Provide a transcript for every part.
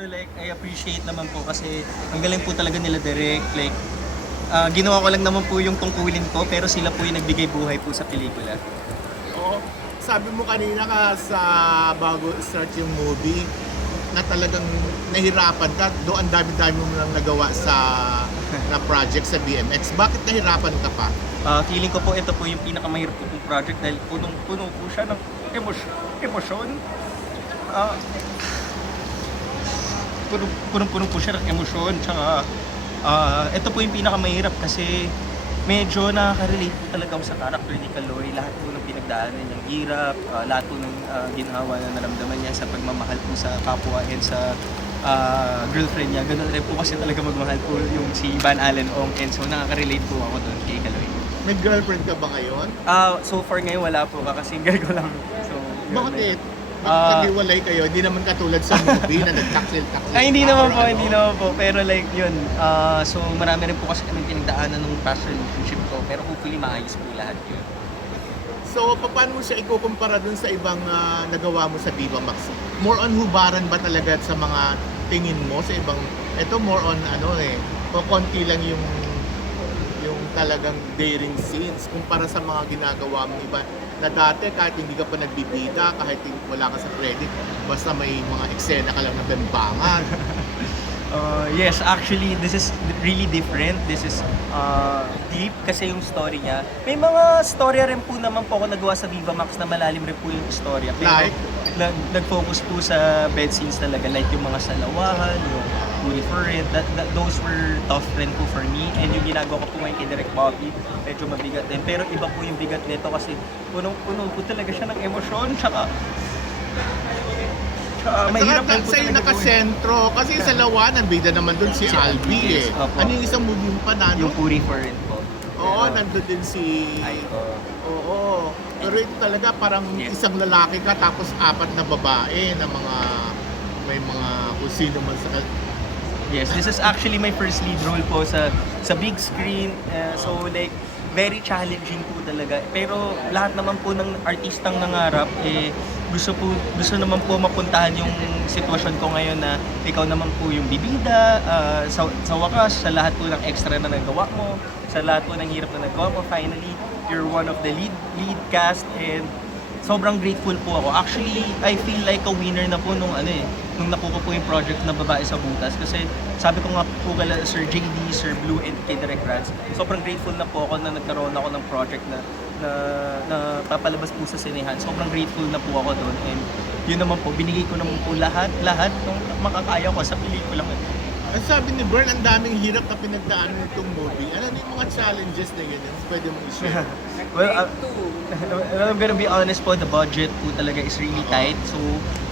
Pero like, I appreciate naman po kasi ang galing po talaga nila direct. Like, ah, ginawa ko lang naman po yung tungkulin ko pero sila po yung nagbigay buhay po sa pelikula. Oo. Sabi mo kanina ka sa bago start yung movie na talagang nahirapan ka. Doon ang dami-dami mo nang nagawa sa na project sa BMX. Bakit nahirapan ka pa? Ah, feeling ko po ito po yung pinakamahirap po pong project dahil punong-puno po siya ng emosyon. emosyon. Puno- punong-puno po siya ng emosyon. Tsaka, ah, ito po yung pinakamahirap kasi medyo nakaka-relate po talaga ako sa character ni Kaloy. Lahat po ng pinagdaanan niyang hirap, ah, lahat po ng ah, ginawa na naramdaman niya sa pagmamahal po sa kapwa and sa ah, girlfriend niya. Ganun rin po kasi talaga magmahal po yung si Van Allen Ong and so nakaka-relate po ako doon kay Kaloy. May girlfriend ka ba ngayon? Ah, so far ngayon wala po kakasingle ko lang. So. Bakit? Bakit Ah. naghiwalay kayo? Hindi naman katulad sa movie na nagtaksil-taksil. Ay, hindi naman po, hindi naman po. Pero like, yun. ah so, marami rin po kasi kami pinagdaanan ng past relationship ko. Pero hopefully, maayos po lahat yun. So, pa- paano mo siya ikukumpara dun sa ibang ah, nagawa mo sa Viva Max? More on hubaran ba talaga sa mga tingin mo sa ibang... Ito more on ano eh, konti lang yung yung talagang daring scenes kumpara sa mga ginagawa mo iba na dati kahit hindi ka pa nagbibida, kahit wala ka sa credit, basta may mga eksena ka lang na bembangan. Uh, yes, actually, this is really different. This is uh, deep kasi yung story niya. May mga storya rin po naman po ako nagawa sa Viva Max na malalim rin po yung storya. Pero Like? nag, nag-focus po sa bed scenes talaga. Like yung mga salawahan, yung Bully for It. That, that, those were tough rin po for me. And yung ginagawa ko po ngayon kay Direct Poppy, medyo mabigat din. Pero iba po yung bigat nito kasi punong-puno po talaga siya ng emosyon. Tsaka, mahirap saka lang po sa'yo nakasentro, kasi sa lawanan, bida naman dun si Si Albi eh. opo. Ano yung isang movie mo pa na? Yung Puri for It po. Oo, Pero- nandun din si... Ay, oo. Oo. Pero ito talaga parang Yes. isang lalaki ka tapos apat na babae na mga may mga kung sino man sa Yes, this is actually my first lead role po sa sa big screen. Uh, so like very challenging po talaga. Pero lahat naman po ng artistang nangarap eh gusto po gusto naman po mapuntahan yung sitwasyon ko ngayon na ikaw naman po yung bibida uh, sa, sa wakas sa lahat po ng extra na nagawa mo sa lahat po ng hirap na nagawa mo finally you're one of the lead lead cast and sobrang grateful po ako. Actually, I feel like a winner na po nung ano eh, nung nakuha po yung project na babae sa butas. Kasi sabi ko nga po kala Sir JD, Sir Blue, and kay Direct Rats, sobrang grateful na po ako na nagkaroon ako ng project na na, na papalabas po sa sinehan. Sobrang grateful na po ako doon. And yun naman po, binigay ko naman po lahat, lahat ng makakaya ko sa pelikula. Ang sabi ni Bern, ang daming hirap na pinagdaanan nitong movie. Ano yung mga challenges na ganyan? Pwede mo i-share. Well, uh, I'm gonna be honest po, the budget po talaga is really tight. So,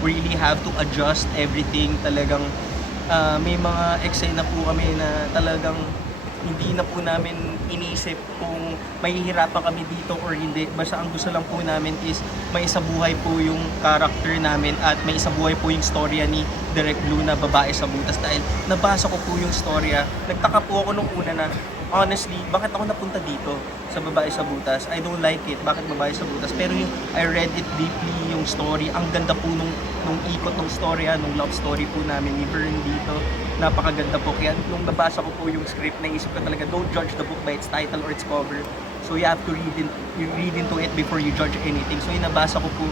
we really have to adjust everything. Talagang uh, may mga eksena po kami na talagang hindi na po namin inisip kung mahihirapan kami dito or hindi. Basta ang gusto lang po namin is may isabuhay po yung character namin at may isabuhay po yung storya ni Direct Blue na babae sa butas dahil nabasa ko po yung storya. Nagtaka po ako nung una na honestly, bakit ako napunta dito sa babae sa butas? I don't like it. Bakit babae sa butas? Pero yung I read it deeply, yung story, ang ganda po nung, nung ikot ng storya, nung love story po namin ni Vern dito. Napakaganda po. Kaya nung nabasa ko po yung script, naisip ko talaga, don't judge the book by its title or its cover. So you have to read, in, read into it before you judge anything. So yung nabasa ko po,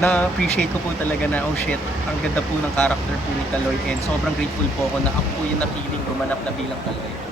na-appreciate ko po talaga na, oh shit, ang ganda po ng character po ni Kaloy and sobrang grateful po ako na ako po yung napiling gumanap na bilang Kaloy.